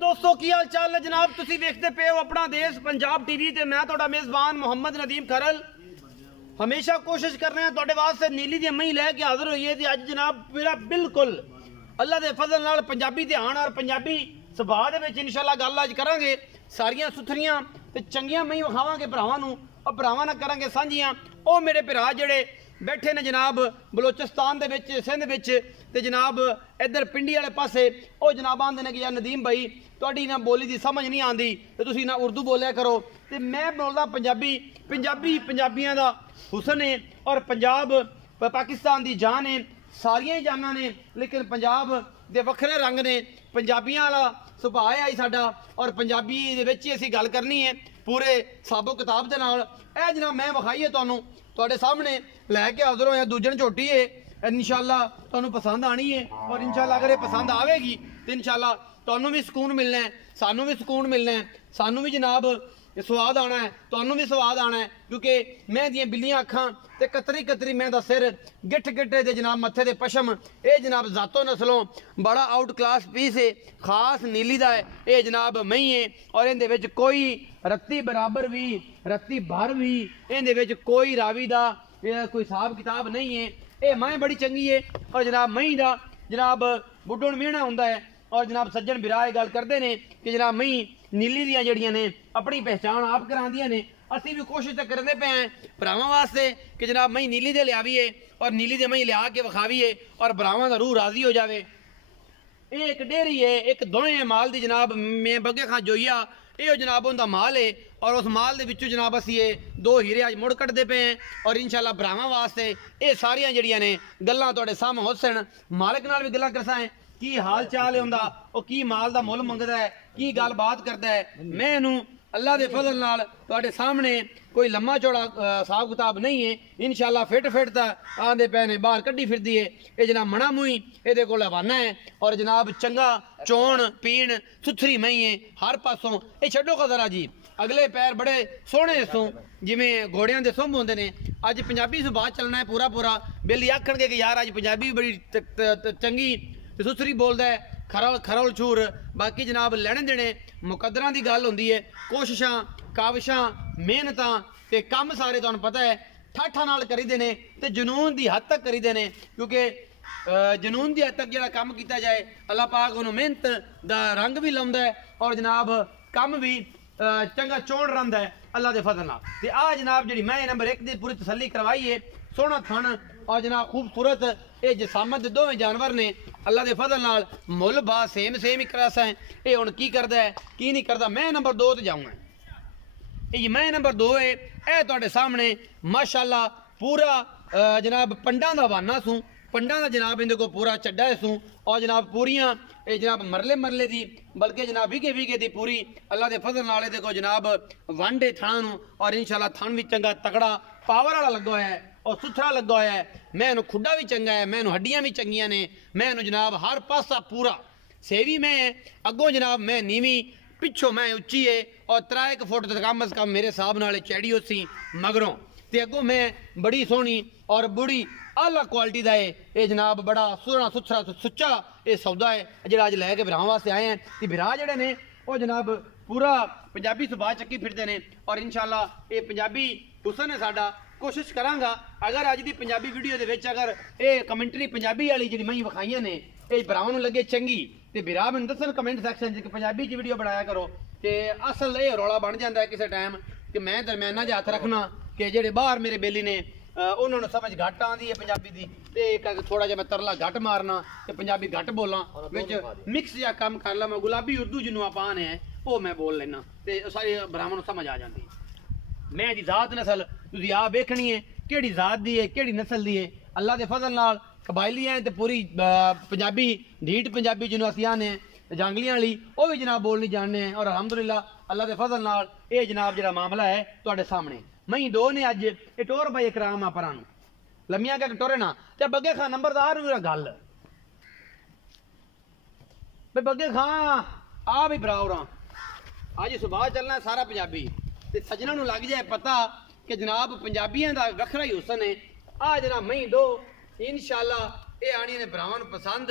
दोस्तों की हाल चाल है जनाब, तुसी देखते पे हो अपना देश पंजाब टीवी ते मैं तुहाडा मेजबान मोहम्मद नदीम खरल हमेशा कोशिश कर रहे हैं तुहाडे वास्ते नीली दी मई लैके हाजिर होइए ते अज जनाब मेरा बिल्कुल अल्लाह दे फजल नाल पंजाबी ध्यान और पंजाबी सुभाव दे विच इंशाअल्लाह गल अज करांगे। सारियां सुथरियां ते चंगियां मई विखावांगे भरावां नूं और भरावां नाल करांगे सांझियां। ओ मेरे भरा जेड़े बैठे ने जनाब बलोचिस्तान दे विच सिंध विच ते जनाब इधर पिंडी वाले पासे ओ जनाब आंदे ने कि यार नदीम भाई तुहाडी ना बोली दी समझ नहीं आंदी ते तुसीं ना उर्दू बोलिया करो ते मैं बोलदा पंजाबी। पंजाबी पंजाबियां दा हुसन है और पंजाब पाकिस्तान दी जान है, सारियां ही जाना ने लेकिन पंजाब दे वखरे रंग ने। पंजाबियां वाला सुभाव है साडा और पंजाबी दे विच ही असीं गल करनी है पूरे साबो किताब दे नाल। ए जनाब मैं विखाई है तुहानूं तुहाडे सामने लैके हाज़र होया दूजन झोटी है इंशाअल्लाह तुहानूं पसंद आनी है और इंशाअल्लाह अगर ये पसंद आवेगी तो इंशाअल्लाह तुहानूं भी सुकून मिलना है, सानूं भी सुकून मिलना है, सानूं भी जनाब स्वाद आना है, तुहानूं भी स्वाद आना है क्योंकि मैं दियां बिल्लियां अखां ते कतरी कतरी मैं दा सिर गिठ गिट्टे दे जनाब मत्थे दे पशम ये जनाब जातों नस्लों बड़ा आउट क्लास पीस है, खास नीली दा है ये जनाब मई है और इहदे विच कोई रत्ती बराबर भी रत्ती भर भी इहदे विच कोई रावी दा कोई हिसाब किताब नहीं है। ये मैं बड़ी चंगी है और जनाब मई दा जनाब बुड्ढों मेहना हुंदा है और जनाब सज्जन बिरा गल करते हैं कि जनाब मई नीली दियां जड़ियां ने अपनी पहचान आप करांदियां ने। असीं भी कोशिश तो करते पे हैं भरावां वास्ते कि जनाब मई नीली दे लियावीए और नीली दे मई लिया के विखावीए और भरावां दा रूह राजी हो जाए। ये एक डेयरी है, एक दोए माल दी जनाब मैं बग्गे खां जोईया यो जनाब उनका माल है और उस माल के विचों जनाब असी ये दो हीरे अज मुड़ कटते पे हैं और इंशाअल्लाह भरावां वास्ते ये सारियां जड़ियां ने गल्लां तुहाडे सामने हुसन मालिक नाल भी गल्लां करसा है की हाल चाल है उनका वो की माल का मुल मंगदा है की गल बात करता है। मैं इनू अल्लाह के फजल नाल तुहाडे सामने कोई लम्मा चौड़ा हिसाब किताब नहीं है इंशाअल्लाह फिट फिट आंदे पे ने बाहर कड्डी फिरदी है ये जनाब मना मुई ये कोल हवाना है और जनाब चंगा चोण पीण सुथरी मई है हर पासों। ये छड्डो कदरा जी अगले पैर बड़े सोहने इसों जिमें घोड़ियां दे सुंभ होंदे ने। अज पंजाबी सुभाव चलना है पूरा पूरा बेली आखणगे कि यार अज पंजाबी बड़ी चंगी सुथरी बोलदा है खरल खरल छूर बाकी जनाब लैने देने मुकदरां दी गल होंदी है कोशिशां काविशां मेहनतां ते कम सारे तुहानूं पता है ठाठा नाल करीदे ने ते जुनून दी हद तक करीदे ने क्योंकि जुनून दी हद तक जिहड़ा कम कीता जाए अल्लाह पाक उहनूं मेहनत दा रंग भी लाउंदा है और जनाब कम भी चंगा चोण रंदा है अल्लाह दे फजल नाल। ते आ जनाब जिहड़ी मैं नंबर 1 दी पूरी तसल्ली करवाई है सोहना थण और जनाब खूबसूरत ये जसामत दोवें जानवर ने अल्लाह के फजल नाल मुल बा सेम सेम ही करासा है। ये हुण की करदा है की नहीं करदा मैं नंबर 2 ते जाऊँगा। ये मैं नंबर 2 है ए तुहाडे सामने माशाअल्लाह पूरा जनाब पंडां दा वाना सूं पंडां दा जनाब इहदे को पूरा चड्डा है सूं और जनाब पूरियां ये जनाब मरले मरले दी बल्कि जनाब विगे विगे दी पूरी अल्लाह के फजल नाल इहदे को जनाब वांडे थां नूं और इंशाअल्लाह थान भी चंगा तगड़ा पावर वाला लगा होया है और सुथरा लगा होया है। मैं इनू खुड्डा भी चंगा है, मैं इनू हड्डियां भी चंगियां ने, मैं इनू जनाब हर पासा पूरा सेवी मैं अगों जनाब मैं नीवी पिछों मैं उच्ची है और 3 फुट तक कम अज कम मेरे हिसाब नाल चैड़ी उसी मगरों ते अगों मैं बड़ी सोहनी और बुढ़ी आला क्वालिटी का है ये जनाब बड़ा सोहना सुथरा सुच्चा ये सौदा है जो अज लैके भरावां वास्ते आए हैं कि भरा जड़े ने वो जनाब पूरा पंजाबी सुभाव चक्की फिरते हैं और इंशाअल्लाह ये पंजाबी हुसन है साडा। कोशिश करांगा अगर अज की पंजाबी वीडियो दे विच अगर ये कमेंटरी पंजाबी वाली जी मई विखाइयां ने ये भरावां नूं लगे चंगी तो भरा मैनूं दसन कमेंट सैक्शन च पंजाबी च वीडियो बनाया करो कि असल ये रौला बन जाता है किसी टाइम कि मैं दरम्याना च हथ रखना कि जेडे बाहर मेरे बेली ने उन्होंने समझ घट आती है पंजाबी की तो थोड़ा जहा मैं तरला घट मारना तो पंजाबी घट बोला विच मिक्स जहा काम कर ला मैं गुलाबी उर्दू जिन्हों आप आने हैं वो मैं बोल लेना तो सारी भरावां नूं समझ आ जाती है। मैं दी जात नस्ल तुसीं आप वेखनी है किहड़ी जात दी है किहड़ी नस्ल दी है अल्लाह के फजल नाल कबायली है तो पूरी पंजाबी ढीठ पंजाबी जिन्हों असीं आने जांगलियां वाली वो भी जनाब बोलनी जानने हैं और अलहमदुलिल्लाह अल्लाह के फजल नाल ये जनाब जिहड़ा मामला है तुहाडे सामने मई 2 ने अज ये टोर भाई इकराम आ परां लम्मिया के टोरे ना ते बग्गे खां नंबरदार गल भाई बग्गे खां आ भी बराबर अज सुभाव चलना है सारा पंजाबी ते सजना नूं लग जाए पता कि जनाब पंजाबियों का वखरा ही हुसन है। आ जनाब मई 2 इंशाअल्लाह ये आनी ने भरावां नूं पसंद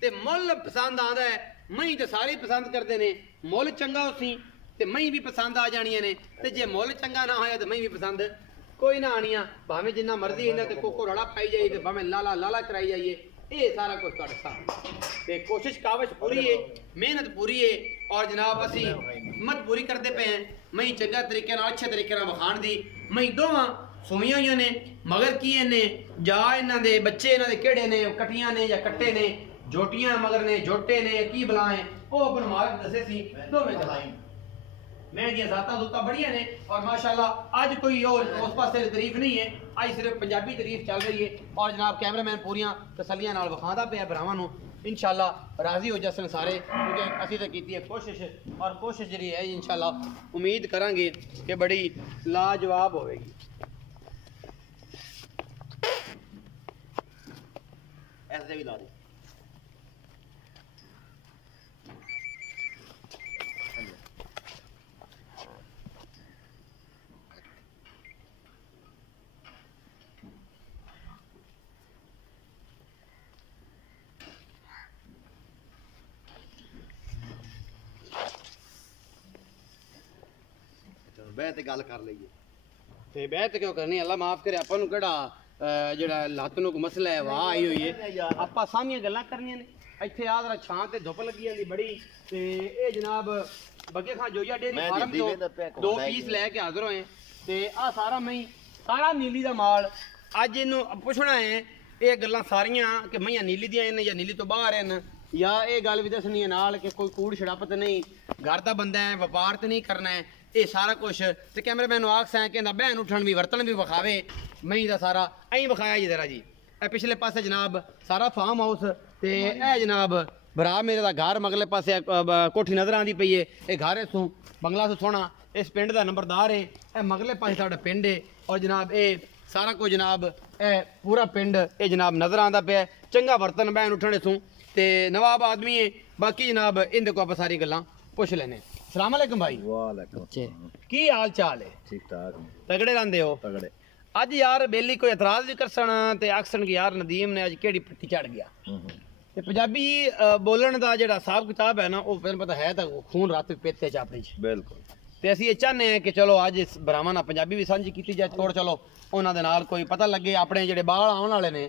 ते मुल पसंद आंदा है ਮਹੀਂ ਤੇ ਸਾਰੇ ਪਸੰਦ ਕਰਦੇ ਨੇ ਮੁੱਲ ਚੰਗਾ ਉਸੀਂ ਤੇ ਮਹੀਂ ਵੀ ਪਸੰਦ ਆ ਜਾਣੀਆਂ ਨੇ ਤੇ ਜੇ ਮੁੱਲ ਚੰਗਾ ਨਾ ਹੋਇਆ ਤੇ ਮਹੀਂ ਵੀ ਪਸੰਦ ਕੋਈ ਨਾ ਆਣੀਆਂ ਭਾਵੇਂ ਜਿੰਨਾ ਮਰਜ਼ੀ ਇਹਨਾਂ ਤੇ ਕੋਕੋ ਰੜਾ ਪਾਈ ਜਾਈਏ ਤੇ ਭਾਵੇਂ ਲਾਲਾ ਲਾਲਾ ਕਰਾਈ ਜਾਈਏ ਇਹ ਸਾਰਾ ਕੁਝ ਤੁਹਾਡੇ ਸਾਹਮਣੇ ਤੇ ਕੋਸ਼ਿਸ਼ ਕਾਵਸ਼ ਪੂਰੀ ਹੈ ਮਿਹਨਤ ਪੂਰੀ ਹੈ ਔਰ ਜਨਾਬ ਅਸੀਂ ਹਿੰਮਤ ਪੂਰੀ ਕਰਦੇ ਪਏ ਹਾਂ ਮਹੀਂ ਚੰਗਾ ਤਰੀਕੇ ਨਾਲ ਅੱਛੇ ਤਰੀਕੇ ਨਾਲ ਵਿਖਾਣ ਦੀ ਮਹੀਂ ਦੋਵਾਂ ਸੂਈਆਂ ਹੋਈਆਂ ਨੇ ਮਗਰ ਕੀ ਇਹਨੇ ਜਾਂ ਇਹਨਾਂ ਦੇ ਬੱਚੇ ਇਹਨਾਂ ਦੇ ਕਿਹੜੇ ਨੇ ਕਟੀਆਂ ਨੇ ਜਾਂ ਕੱਟੇ ਨੇ ਜੋਟੀਆਂ ਮਗਰ ਨੇ ਜੋਟੇ ਨੇ ਕੀ ਬਲਾਏ ਉਹ ਆਪਣ ਮਾਲਕ ਦੱਸੇ ਸੀ ਦੋਵੇਂ ਚਲਾਈ मैं दी ज़ाता ज़ुता बढ़िया ने और माशाल्लाह आज कोई और उस पास तारीफ नहीं है आज सिर्फ पंजाबी तारीफ चल रही है और जनाब कैमरामैन पूरियां तसल्लियां नाल विखांदा पिया भरावां नूं इंशाल्लाह राजी हो जसन सारे क्योंकि असीं तां कीती है कोशिश और कोशिश जिहड़ी है इंशाल्लाह उम्मीद करांगे कि बड़ी लाजवाब होवेगी ऐसे भी ला दे ਬਹਿ ਤੇ ਗੱਲ ਕਰ ਲਈਏ ਤੇ ਬਹਿ ਤੇ ਕਿਉਂ ਕਰਨੀ ਅੱਲਾ ਮਾਫ ਕਰੇ ਆਪਾਂ ਨੂੰ ਕਿਹੜਾ ਜਿਹੜਾ ਲੱਤ ਨੂੰ ਕੋ ਮਸਲਾ ਹੈ ਵਾਹ ਆਈ ਹੋਈ ਹੈ ਆਪਾਂ ਸਾਹਮਣੇ ਗੱਲਾਂ ਕਰਨੀਆਂ ਨੇ ਇੱਥੇ ਆ ਜਰਾ ਛਾਂ ਤੇ ਧੁੱਪ ਲੱਗੀ ਜਾਂਦੀ ਬੜੀ ਤੇ ਇਹ ਜਨਾਬ ਬੱਗੇ ਖਾਂ ਜੋਈਆ ਡੇਰੀ ਫਾਰਮ ਤੋਂ 2 ਪੀਸ ਲੈ ਕੇ ਹਾਜ਼ਰ ਹੋਏ ਤੇ ਆ ਸਾਰਾ ਮਹੀਂ ਸਾਰਾ ਨੀਲੀ ਦਾ ਮਾਲ ਅੱਜ ਇਹਨੂੰ ਪੁੱਛਣਾ ਹੈ ਇਹ ਗੱਲਾਂ ਸਾਰੀਆਂ ਕਿ ਮਈਆਂ ਨੀਲੀ ਦੀਆਂ ਨੇ ਜਾਂ ਨੀਲੀ ਤੋਂ ਬਾਹਰ ਹਨ ਜਾਂ ਇਹ ਗੱਲ ਵੀ ਦੱਸਣੀ ਹੈ ਨਾਲ ਕਿ ਕੋਈ ਕੂੜ ਛੜਪ ਤੇ ਨਹੀਂ ਘਰ ਦਾ ਬੰਦਾ ਹੈ ਵਪਾਰ ਤੇ ਨਹੀਂ ਕਰਨਾ ਹੈ ਇਹ ਸਾਰਾ ਕੁਛ ਤੇ ਕੈਮਰਾਮੈਨ ਨੂੰ ਆਖ ਸੈਂ ਕਹਿੰਦਾ ਬਹਿਨ ਉੱਠਣ ਵੀ ਵਰਤਣ ਵੀ ਵਿਖਾਵੇ ਮਹੀਂ ਦਾ ਸਾਰਾ ਐਂ ਵਿਖਾਇਆ ਜੀ ਜ਼ਰਾ ਜੀ ਇਹ ਪਿਛਲੇ ਪਾਸੇ ਜਨਾਬ ਸਾਰਾ ਫਾਰਮ ਹਾਊਸ ਤੇ ਇਹ ਜਨਾਬ ਭਰਾ ਮੇਰੇ ਦਾ ਘਰ ਮਗਲੇ ਪਾਸੇ ਕੋਠੀ ਨਜ਼ਰ ਆਂਦੀ ਪਈ ਏ ਇਹ ਘਰ ਇਸੋਂ ਬੰਗਲਾ ਤੋਂ ਸੋਹਣਾ ਇਸ ਪਿੰਡ ਦਾ ਨੰਬਰਦਾਰ ਏ ਇਹ ਮਗਲੇ ਪਾਸੇ ਸਾਡਾ ਪਿੰਡ ਏ ਔਰ ਜਨਾਬ ਇਹ ਸਾਰਾ ਕੁਝ ਜਨਾਬ ਇਹ ਪੂਰਾ ਪਿੰਡ ਇਹ ਜਨਾਬ ਨਜ਼ਰ ਆਂਦਾ ਪਿਆ ਚੰਗਾ ਵਰਤਨ ਬਹਿਨ ਉੱਠਣ ਇਸੋਂ ਤੇ ਨਵਾਬ ਆਦਮੀ ਏ ਬਾਕੀ ਜਨਾਬ ਇਹਦੇ ਕੋ ਆਪਾਂ ਸਾਰੀ ਗੱਲਾਂ ਪੁੱਛ ਲੈਨੇ सलाम अलैकुम भाई वालेकुम की हाल चाल है ठीक ठाक तगड़े रहंदे हो तगड़े आज यार बेली कोई एतराज भी करसन ते आखसन कि यार नदीम ने आज केड़ी पट्टी चढ़ गया ते पंजाबी बोलण दा जेड़ा हिसाब किताब है ना वो फिर पता है तां खून रात पेते च अपनी बिल्कुल ते ਅਸੀਂ ਇਹ ਚਾਹਨੇ ਆ ਕਿ ਚਲੋ ਅੱਜ ਇਸ ਭਰਾਵਾਂ ਨਾਲ ਪੰਜਾਬੀ ਵੀ ਸਾਂਝੀ ਕੀਤੀ ਜਾਏ ਥੋੜਾ ਚਲੋ ਉਹਨਾਂ ਦੇ ਨਾਲ ਕੋਈ ਪਤਾ ਲੱਗੇ ਆਪਣੇ ਜਿਹੜੇ ਬਾਹਰ ਆਉਣ ਵਾਲੇ ਨੇ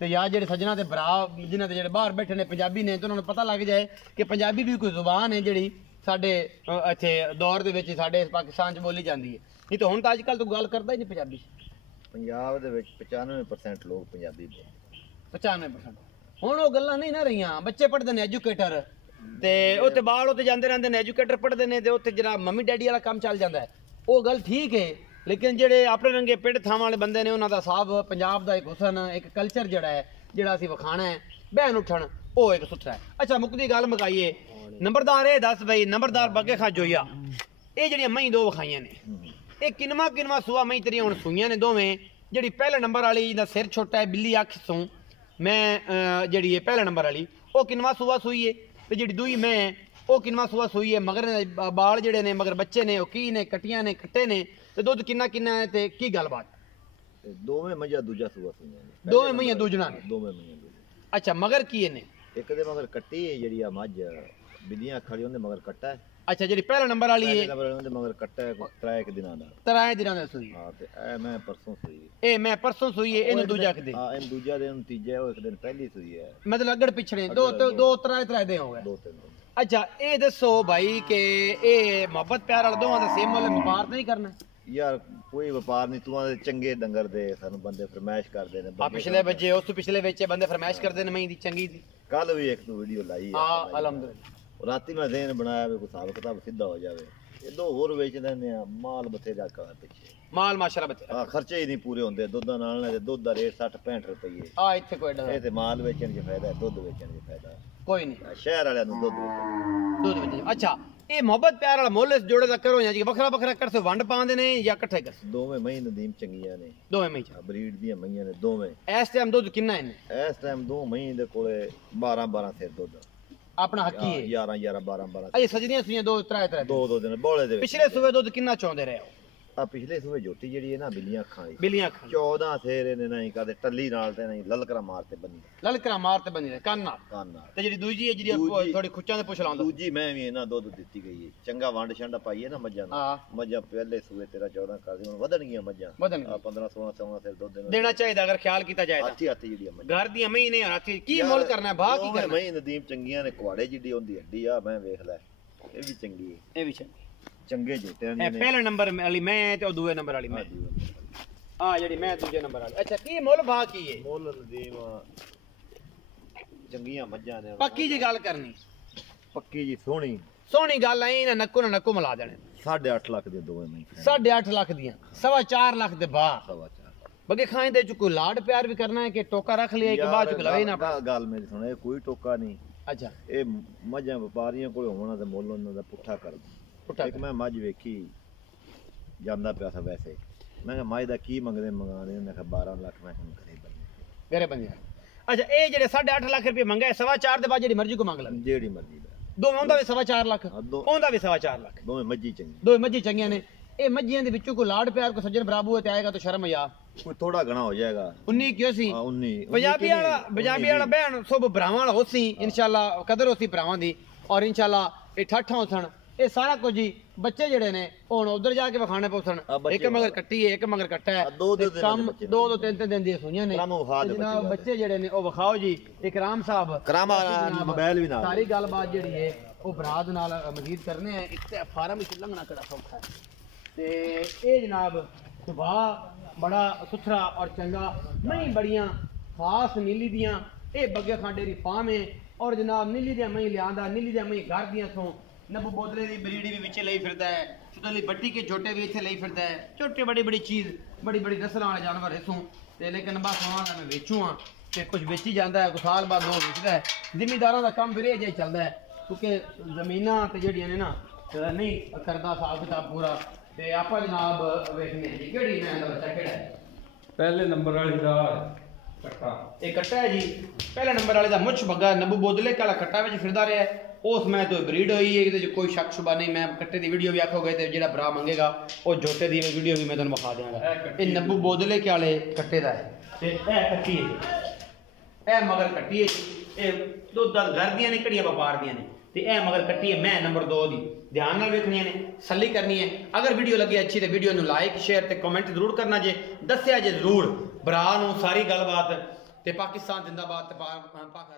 ਤੇ ਯਾਰ ਜਿਹੜੇ ਸੱਜਣਾ ਤੇ ਭਰਾ ਜਿਨ੍ਹਾਂ ਦੇ ਜਿਹੜੇ ਬਾਹਰ ਬੈਠੇ ਨੇ ਪੰਜਾਬੀ ਨੇ ਤੇ ਉਹਨਾਂ ਨੂੰ ਪਤਾ ਲੱਗ ਜਾਏ ਕਿ ਪੰਜਾਬੀ ਵੀ ਕੋਈ ਜ਼ੁਬਾਨ ਹੈ ਜਿਹੜੀ ਸਾਡੇ ਇੱਥੇ ਦੌਰ ਦੇ ਵਿੱਚ ਸਾਡੇ ਪਾਕਿਸਤਾਨ 'ਚ ਬੋਲੀ ਜਾਂਦੀ ਹੈ ਨਹੀਂ ਤਾਂ ਹੁਣ ਤਾਂ ਅੱਜ ਕੱਲ੍ਹ ਤੂੰ ਗੱਲ ਕਰਦਾ ਹੀ ਨਹੀਂ ਪੰਜਾਬੀ ਪੰਜਾਬ ਦੇ ਵਿੱਚ 95% ਲੋਕ ਪੰਜਾਬੀ ਬੋਲਦੇ 95% ਹੁਣ ਉਹ ਗੱਲਾਂ ਨਹੀਂ ਨਾ ਰਹੀਆਂ ਬੱਚੇ ਪੜ੍ਹਦੇ ਨੇ ਐਜੂਕੇਟਰ ਤੇ ਉੱਥੇ ਬਾਹਰ ਉੱਥੇ ਜਾਂਦੇ ਰਹਿੰਦੇ ਨੇ ਐਜੂਕੇਟਰ ਪੜ੍ਹਦੇ ਨੇ ਤੇ ਉੱਥੇ ਜਿਹੜਾ ਮੰਮੀ ਡੈਡੀ ਵਾਲਾ ਕੰਮ ਚੱਲ ਜਾਂਦਾ ਉਹ ਗੱਲ ਠੀਕ ਹੈ ਲੇਕਿਨ ਜਿਹੜੇ ਆਪਣੇ ਰੰਗੇ ਪਿੰਡ ਥਾਵਾਂ ਵਾਲੇ ਬੰਦੇ ਨੇ ਉਹਨਾਂ ਦਾ ਹਿਸਾਬ ਪੰਜਾਬ ਦਾ ਇੱਕ ਹੁਸਨ ਇੱਕ ਕਲਚਰ ਜਿਹੜਾ ਅਸੀਂ ਵਿਖਾਣਾ ਹੈ ਬਹਿਨ ਉੱਠਣ ਉਹ ਇੱਕ ਸੁਥਰਾ ਹੈ ਅੱਛਾ ਮੁੱਕਦੀ ਗੱਲ ਮੁਕਾਈਏ ਨੰਬਰਦਾਰ ਇਹ ਦੱਸ ਬਈ ਨੰਬਰਦਾਰ ਬੱਗੇ ਖਾਂ ਜੋਈਆ ਇਹ ਜਿਹੜੀਆਂ ਮਹੀਂ ਦੋ ਵਿਖਾਈਆਂ ਨੇ ਇਹ ਕਿਨਵਾ ਸੂਆ ਮਹੀਂ ਤੇਰੀਆਂ ਹੁਣ ਸੂਈਆਂ ਨੇ ਦੋਵੇਂ ਜਿਹੜੀ ਪਹਿਲੇ ਨੰਬਰ ਵਾਲੀ ਜਿਹਦਾ ਸਿਰ ਛੋਟਾ ਹੈ ਬਿੱਲੀ ਅੱਖ ਤੋਂ ਮੈਂ ਜਿਹੜੀ ਹੈ ਪਹਿਲੇ ਨੰਬਰ ਵਾਲੀ ਉਹ ਕਿਨਵਾ ਸੂਆ ਸੂਈ ਹੈ ਤੇ ਜਿਹੜੀ ਦੂਈ ਮੈਂ ਉਹ ਕਿਨਵਾ ਸੂਆ ਸੂਈ ਹੈ ਮਗਰ ਬਾਲ ਜਿਹੜੇ ਨੇ ਮਗਰ ਬੱਚੇ ਨੇ ਉਹ ਕੀ ਨੇ ਕਟੀਆਂ ਨੇ ਕੱਟੇ ਨੇ ਤੇ ਦੁੱਧ ਕਿੰਨਾ ਹੈ ਤੇ ਕੀ ਗੱਲਬਾਤ ਦੋਵੇਂ ਮਈਆਂ ਦੂਜਾ ਸੂਆ ਸੂਈਆਂ ਨੇ ਦੋਵੇਂ ਮਈਆਂ ਦੂਜਣਾ ਨੇ ਦੋਵੇਂ ਮਈਆਂ ਅੱਛਾ ਮਗਰ ਕੀ ਨੇ ਇੱਕ ਦੇ ਮਗਰ ਕੱਟੀ ਹੈ ਜਿਹੜੀ ਆ ਮੱਝ ਬਿੱਲੀਆਂ ਖੜੀ ਉਹਦੇ ਮਗਰ ਕੱਟਾ ਹੈ ਅੱਛਾ ਜਿਹੜੀ ਪਹਿਲਾ ਨੰਬਰ ਵਾਲੀ ਹੈ ਉਹਦੇ ਮਗਰ ਕੱਟਾ ਹੈ 3 ਦਿਨਾਂ ਦਾ ਸੂਈ ਹਾਂ ਤੇ ਇਹ ਮੈਂ ਪਰਸੋਂ ਸੂਈ ਹੈ ਇਹਨੂੰ ਦੂਜਾ ਕਦੇ ਹਾਂ ਇਹਨੂੰ ਦੂਜਾ ਦਿਨ ਤੀਜਾ ਉਹ ਇੱਕ ਦਿਨ ਪਹਿਲੀ ਸੂਈ ਹੈ ਮਤਲਬ ਅੱਗੜ ਪਿਛੜੇ ਦੋ ਤਰਾ ਦੇ ਹੋ ਗਏ ਦੋ ਤਿੰਨ ਅੱਛਾ ਇਹ ਦੱਸੋ ਭਾਈ ਕਿ ਇਹ ਮੁਹੱਬਤ ਪਿਆਰ ਵਾਲੇ ਦੋਵਾਂ ਦਾ ਸੇਮ ਵਾਲਾ ਵਪਾਰ ਨਹੀਂ ਕਰਨਾ ਯਾਰ ਕੋਈ ਵਪਾਰ ਨਹੀਂ ਤੂੰ ਆਦੇ ਚੰਗੇ ਡੰਗਰ ਦੇ ਸਾਨੂੰ ਬੰਦੇ ਫਰਮਾਇਸ਼ ਕਰਦੇ ਨੇ ਆ ਪਿਛਲੇ ਬੱਚੇ ਉਸ ਤੋਂ ਪਿਛਲੇ ਵਿੱਚ ਬੰਦੇ ਫਰਮਾਇਸ਼ ਕਰਦੇ ਨੇ ਮੈਂ ਦੀ ਚੰਗੀ ਦੀ ਕੱਲ ਵੀ ਇੱਕ ਤੂੰ ਵੀਡੀਓ ਲਾਈ ਆ ਅਲਹਮਦੁਲਿਲਾ ਰਾਤੀ ਮੈਂ ਦੇਨ ਬਣਾਇਆ ਵੀ ਕੋਈ ਹਿਸਾਬ ਕਿਤਾਬ ਸਿੱਧਾ ਹੋ ਜਾਵੇ ਇਹ ਦੋ ਹੋਰ ਵੇਚ ਲੈਂਦੇ ਆ ਮਾਲ ਬਥੇਰਾ ਘਰ ਪਿੱਛੇ ਮਾਲ ਮਾਸ਼ਾਅੱਲਾ ਬਥੇਰਾ ਖਰਚੇ ਹੀ ਨਹੀਂ ਪੂਰੇ ਹੁੰਦੇ ਦੁੱਧਾਂ ਨਾਲ ਤੇ ਦੁੱਧ ਦਾ ਰੇਟ 60-65 ਰੁਪਏ ਆ ਇੱਥੇ ਕੋਈ ਇਹ ਤੇ ਮਾਲ ਵੇਚਣ 'ਚ ਫਾਇਦਾ ਦੁੱਧ ਵੇਚਣ 'ਚ ਫਾਇਦਾ ਕੋਈ ਨਹੀਂ ਸ਼ਹਿਰ ਵਾਲਿਆਂ ਨੂੰ ਦੁੱਧ ਵੇਚਣ ਅੱਛਾ ਇਹ ਮੁਹੱਬਤ ਪਿਆਰ ਵਾਲਾ ਮੁੱਲ ਇਸ ਜੋੜੇ ਦਾ ਕਰੋ ਜਾਂ ਜੀ ਵੱਖਰਾ ਕਰ ਵੰਡ ਪਾਉਂਦੇ ਨੇ ਜਾਂ ਇਕੱਠੇ ਕਰ ਦੋਵੇਂ ਮਹੀਂ ਨਦੀਮ ਚੰਗੀਆਂ ਨੇ ਦੋਵੇਂ ਮਹੀਂ ਬਰੀਡ ਦੀਆਂ ਮਈਆਂ ਨੇ ਦੋਵੇਂ ਇਸ ਟਾਈਮ ਦੁੱਧ ਕਿੰਨਾ ਹੈ ਇਸ ਟਾਈਮ ਦੋ ਮਹੀਂ ਦੇ ਕੋਲੇ 12 ਸਿਰ ਦੁੱਧ ਆਪਣਾ ਹੱਕੀ ਹੈ 11 12 ਇਹ ਸਜਦੀਆਂ ਸੂਈਆਂ ਦੋ ਦਿਨ ਬੋਲੇ ਦੇ ਪਿਛਲੇ ਸੂਬੇ ਦੁੱਧ ਕਿੰਨਾ ਚਾਹੁੰਦੇ ਰਹੇ ਆ ਪਿਛਲੇ ਸੂਏ ਜੋਟੀ ਜਿਹੜੀ ਹੈ ਨਾ ਬਿੱਲੀਆਂ ਅੱਖਾਂ ਦੀ ਬਿੱਲੀਆਂ ਅੱਖਾਂ 14 ਥੇਰੇ ਨੇ ਨਹੀਂ ਕਦੇ ਟੱਲੀ ਨਾਲ ਤੇ ਨਹੀਂ ਲਲਕਰਾ ਮਾਰ ਤੇ ਬੰਨੀ ਲਲਕਰਾ ਮਾਰ ਤੇ ਬੰਨੀ ਕੰਨ ਨਾਲ ਨਾਲ ਤੇ ਜਿਹੜੀ ਦੂਜੀ ਹੈ ਜਿਹੜੀ ਥੋੜੀ ਖੁੱਚਾਂ ਦੇ ਪੁੱਛ ਲਾਉਂਦਾ ਦੂਜੀ ਮੈਂ ਵੀ ਇਹਨਾਂ ਦੁੱਧ ਦਿੱਤੀ ਗਈ ਹੈ ਚੰਗਾ ਵੰਡ ਛੰਡਾ ਪਾਈਏ ਨਾ ਮੱਝਾਂ ਨੂੰ ਹਾਂ ਮੱਝਾਂ ਪਹਿਲੇ ਸੂਏ 13 14 ਕਰਦੀ ਹੁਣ ਵਧਣਗੀਆਂ ਮੱਝਾਂ ਵਧਣ 15 16 16 ਫਿਰ ਦੁੱਧ ਦੇਣਾ ਚਾਹੀਦਾ ਅਗਰ ਖਿਆਲ ਕੀਤਾ ਜਾਏ ਤਾਂ ਹਾਥੀ ਜਿਹੜੀਆਂ ਮੱਝਾਂ ਘਰ ਦੀਆਂ ਮਹੀਂ ਨੇ ਹਾਥੀ ਕੀ ਮੁੱਲ ਕਰਨਾ ਭਾਅ ਕੀ ਕਰਨਾ ਮੈਂ ਨਦੀਮ ਚੰਗੀਆਂ ਨੇ ਕੁਆੜੇ ਜਿੱਡੀ ਹੁੰਦੀ ਹੱਡੀ ਆ ਮੈਂ ਵੇਖ ਲੈ ਇਹ ਵੀ ਚੰਗੀ ਹੈ ਇਹ ਵੀ ਚੰਗੇ ਜੋਟਿਆਂ ਇਹ ਨੇ ਪਹਿਲੇ ਨੰਬਰ ਵਾਲੀ ਮੈਂ ਤੇ ਉਹ ਦੂਏ ਨੰਬਰ ਵਾਲੀ ਮੈਂ ਆ ਜਿਹੜੀ ਮੈਂ ਦੂਜੇ ਨੰਬਰ ਵਾਲੀ ਅੱਛਾ ਕੀ ਮੁੱਲ ਭਾਅ ਕੀ ਹੈ ਮੁੱਲ ਨਦੀਮ ਚੰਗੀਆਂ ਮੱਝਾਂ ਨੇ ਪੱਕੀ ਜੀ ਗੱਲ ਕਰਨੀ ਪੱਕੀ ਜੀ ਸੋਹਣੀ ਸੋਹਣੀ ਗੱਲ ਐ ਨਾ ਨੱਕੋ ਮਿਲਾ ਦੇਣੇ 8.5 ਲੱਖ ਦੇ ਦੋਵੇਂ ਮੈਂ 8.5 ਲੱਖ ਦੀਆਂ 4.5 ਲੱਖ ਦੇ ਬਾਹਰ 4.5 ਬਗੇ ਖਾਂ ਦੇ ਚ ਕੋਈ ਲਾਡ ਪਿਆਰ ਵੀ ਕਰਨਾ ਹੈ ਕਿ ਟੋਕਾ ਰੱਖ ਲਿਆ ਕਿ ਬਾਅਦ ਚ ਲਵੇ ਨਾ ਗੱਲ ਮੇਰੀ ਸੁਣ ਇਹ ਕੋਈ ਟੋਕਾ ਨਹੀਂ ਅੱਛਾ ਇਹ ਮੱਝਾਂ ਵਪਾਰੀਆਂ ਕੋਲ ਹੋਣਾ ਤੇ ਮੁੱਲ ਉਹਨਾਂ ਦਾ ਪੁੱਠਾ ਕਰ ਇੱਕ ਮੈਂ ਮੱਝ ਵੇਖੀ ਜਾਂਦਾ ਪਿਆ ਸੀ ਵੈਸੇ ਮੈਂ ਕਿਹਾ ਮੱਝ ਦਾ ਕੀ ਮੰਗਦੇ ਮੰਗਾਦੇ ਮੈਂ ਕਿਹਾ 12 ਲੱਖ ਮੈਂ ਹੁਣ ਕਰੇ ਬੰਦੇ ਅੱਛਾ ਇਹ ਜਿਹੜੇ 8.5 ਲੱਖ ਰੁਪਏ ਮੰਗਾ 4.5 ਦੇ ਬਾਅਦ ਜਿਹੜੀ ਮਰਜ਼ੀ ਕੋ ਮੰਗ ਲੈ ਜਿਹੜੀ ਮਰਜ਼ੀ ਦਾ ਦੋਵੇਂ ਉਹਦਾ ਵੀ 4.5 ਲੱਖ ਉਹਦਾ ਵੀ 4.5 ਲੱਖ ਦੋਵੇਂ ਮੱਝੀ ਚੰਗੀ ਦੋਵੇਂ ਮੱਝੀ ਚੰਗੀਆਂ ਨੇ ਇਹ ਮੱਝੀਆਂ ਦੇ ਵਿੱਚੋਂ ਕੋਈ ਲਾੜ ਪਿਆਰ ਕੋ ਸੱਜਣ ਬਰਾਬੂ ਤੇ ਆਏਗਾ ਤਾਂ ਸ਼ਰਮ ਆ ਕੋਈ ਥੋੜਾ ਘਣਾ ਹੋ ਜਾਏਗਾ 19 ਕਿਉਂ ਸੀ 19 ਪੰਜਾਬੀ ਵਾਲਾ ਬਹਿਣ ਸਭ ਭਰਾਵਾਂ ਵਾਲਾ ਹੋਸੀ ਇਨਸ਼ਾਅੱਲਾ ਕਦਰ ਹੋਸੀ ਭਰਾਵਾਂ ਦੀ ਔਰ ਇਨਸ਼ਾਅੱਲਾ ਇਹ ਠੱਠਾਂ ਹੋਸਣ ਇਹ ਸਾਰਾ ਕੁਝ ਜੀ ਬੱਚੇ ਜਿਹੜੇ ਨੇ ਹੁਣ ਉਧਰ ਜਾ ਕੇ ਵਿਖਾਣੇ ਪਉਸਣ ਇੱਕ ਮਗਰ ਕੱਟੀ ਹੈ ਇੱਕ ਮਗਰ ਕੱਟਾ ਹੈ ਕੰਮ ਦੋ ਤਿੰਨ ਦਿਨ ਦੀਆਂ ਸੂਈਆਂ ਨੇ ਜਨਾਬ ਬੱਚੇ ਜਿਹੜੇ ਨੇ ਉਹ ਵਿਖਾਓ ਜੀ ਇਕਰਾਮ ਸਾਹਿਬ ਮੋਬਾਈਲ ਵੀ ਨਾਲ ਸਾਰੀ ਗੱਲਬਾਤ ਜਿਹੜੀ ਹੈ ਉਹ ਬਰਾਦ ਨਾਲ ਮਜ਼ੀਦ ਕਰਨੇ ਆ ਇੱਕ ਤੇ ਫਾਰਮ ਵਿੱਚ ਲੰਘਣਾ ਕਿਹੜਾ ਸੌਖਾ ਹੈ ਤੇ ਇਹ ਜਨਾਬ ਸੁਭਾਅ ਬੜਾ ਸੁਥਰਾ ਔਰ ਚੰਗਾ ਮਹੀਂ ਬੜੀਆਂ ਖਾਸ ਨੀਲੀ ਦੀਆਂ ਇਹ ਬੱਗੇ ਖਾਂਡੇ ਦੀ ਫਾਰਮ ਹੈ ਔਰ ਜਨਾਬ ਨੀਲੀ ਦੀਆਂ ਮਹੀਂ ਲਿਆਂਦਾ ਨੀਲੀ ਦੀਆਂ ਮਹੀਂ ਘਰ ਦੀਆਂ ਤੋਂ ਨੱਬੂ ਬੋਦਲੇ ਦੀ ਬਰੀਡੀ ਵੀ ਵਿੱਚ ਲਈ ਫਿਰਦਾ ਹੈ ਸੁਤਲੀ ਬੱਟੀ ਕੇ ਛੋਟੇ ਵੀ ਇੱਥੇ ਲਈ ਫਿਰਦਾ ਹੈ ਛੋਟੇ ਬੜੀ ਚੀਜ਼ ਬੜੀ ਨਸਲਾਂ ਵਾਲੇ ਜਾਨਵਰ ਇਸੋਂ ਤੇ ਲੇਕਿਨ ਬਸ ਉਹਨਾਂ ਦਾ ਮੈਂ ਵੇਚੂ ਆ ਤੇ ਕੁਝ ਵੇਚੀ ਜਾਂਦਾ ਹੈ ਕੁਝ ਸਾਲ ਬਾਅਦ ਉਹ ਵੇਚਦਾ ਹੈ ਜ਼ਿਮੀਦਾਰਾਂ ਦਾ ਕੰਮ ਵੀਰੇ ਜਿਹਾ ਚੱਲਦਾ ਹੈ ਕਿਉਂਕਿ ਜ਼ਮੀਨਾਂ ਤੇ ਜਿਹੜੀਆਂ ਨੇ ਨਾ ਨਹੀਂ ਕਰਦਾ ਹਿਸਾਬ ਕਿਤਾਬ ਪੂਰਾ ਤੇ ਆਪਾਂ ਜਨਾਬ ਵੇਖਨੇ ਜੀ ਕਿਹੜੀ ਮੈਂ ਦਾ ਬੱਚਾ ਕਿਹੜਾ ਹੈ ਪਹਿਲੇ ਨੰਬਰ ਵਾਲੀ ਦਾ ਕੱਟਾ ਇਹ ਕੱਟਾ ਹੈ ਜੀ ਪਹਿਲੇ ਨੰਬਰ ਵਾਲੇ ਦਾ ਮੁੱਛ ਬੱਗਾ ਨੱਬੂ ਬੋਦਲੇ ਕਾਲਾ ਕੱਟਾ ਵਿੱਚ ਫਿਰਦਾ ਰਿਹਾ ਉਸ ਮੈਂ ਤੋਂ ਬਰੀਡ ਹੋਈ ਹੈ ਇਹਦੇ ਚ ਕੋਈ ਸ਼ੱਕ ਸ਼ੁਬਾ ਨਹੀਂ ਮੈਂ ਕੱਟੇ ਦੀ ਵੀਡੀਓ ਵੀ ਆਖੋਗੇ ਤੇ ਜਿਹੜਾ ਭਰਾ ਮੰਗੇਗਾ ਉਹ ਜੋਟੇ ਦੀ ਵੀਡੀਓ ਵੀ ਮੈਂ ਤੁਹਾਨੂੰ ਵਿਖਾ ਦਿਆਂਗਾ ਇਹ ਨੱਬੂ ਬੋਦਲੇ ਵਾਲੇ ਕੱਟੇ ਦਾ ਹੈ ਤੇ ਇਹ ਕੱਟੀ ਹੈ ਇਹ ਮਗਰ ਕੱਟੀ ਹੈ ਇਹ ਦੁੱਧ ਘਰ ਦੀਆਂ ਨੇ ਘੜੀਆਂ ਵਪਾਰ ਦੀਆਂ ਨੇ ਤੇ ਇਹ ਮਗਰ ਕੱਟੀ ਹੈ ਮੈਂ ਨੰਬਰ 2 ਦੀ ਧਿਆਨ ਨਾਲ ਵੇਖਣੀਆਂ ਨੇ ਸੱਲੀ ਕਰਨੀ ਹੈ ਅਗਰ ਵੀਡੀਓ ਲੱਗੀ ਅੱਛੀ ਤੇ ਵੀਡੀਓ ਨੂੰ ਲਾਈਕ ਸ਼ੇਅਰ ਤੇ ਕਮੈਂਟ ਜ਼ਰੂਰ ਕਰਨਾ ਜੇ ਦੱਸਿਆ ਜੇ ਜ਼ਰੂਰ ਭਰਾ ਨੂੰ ਸਾਰੀ ਗੱਲਬਾਤ ਤੇ ਪਾਕਿਸਤਾਨ ਜ਼ਿੰਦਾਬਾਦ ਤੇ ਪਾਕ